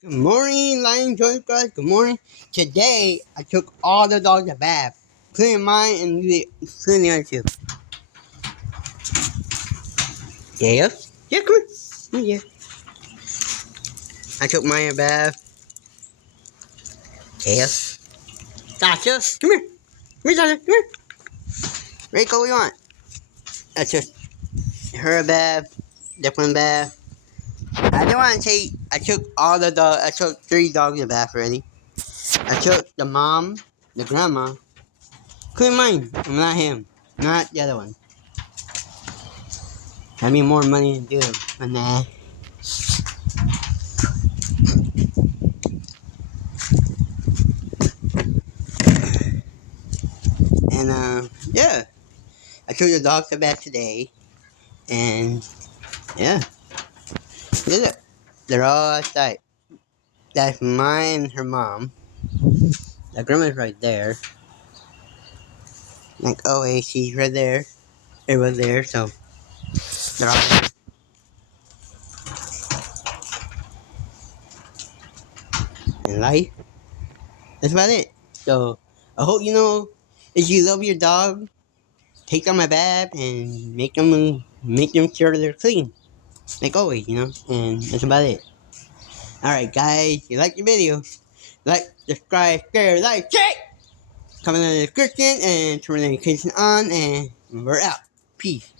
Good morning, Lion Joy guys. Good morning. Today, I took all the dogs a bath, including mine and including the other two. Yeah? Yeah, come here. Yeah. I took mine a bath. Yes. Sasha, come here. Come here, Sasha. Come here. Rico, what do you want? I took her a bath, different bath. I didn't want to take, I took all the dogs, I took 3 dogs a bath already. I took the mom, the grandma, including mine. I'm not him. Not the other one. I need more money to do, but nah. And yeah, I took the dogs to bed today, and yeah, look at it. They're all outside. That's mine and her mom. The grandma's right there. Like, oh, hey, she's right there. It was there, so they're all in life. That's about it. So I hope you know if you love your dog, take them a bath and make them sure they're clean. Like always, and that's about it. Alright guys, if you like the video, like, subscribe, share, like, share! Comment in the description and turn the notification on, and we're out. Peace.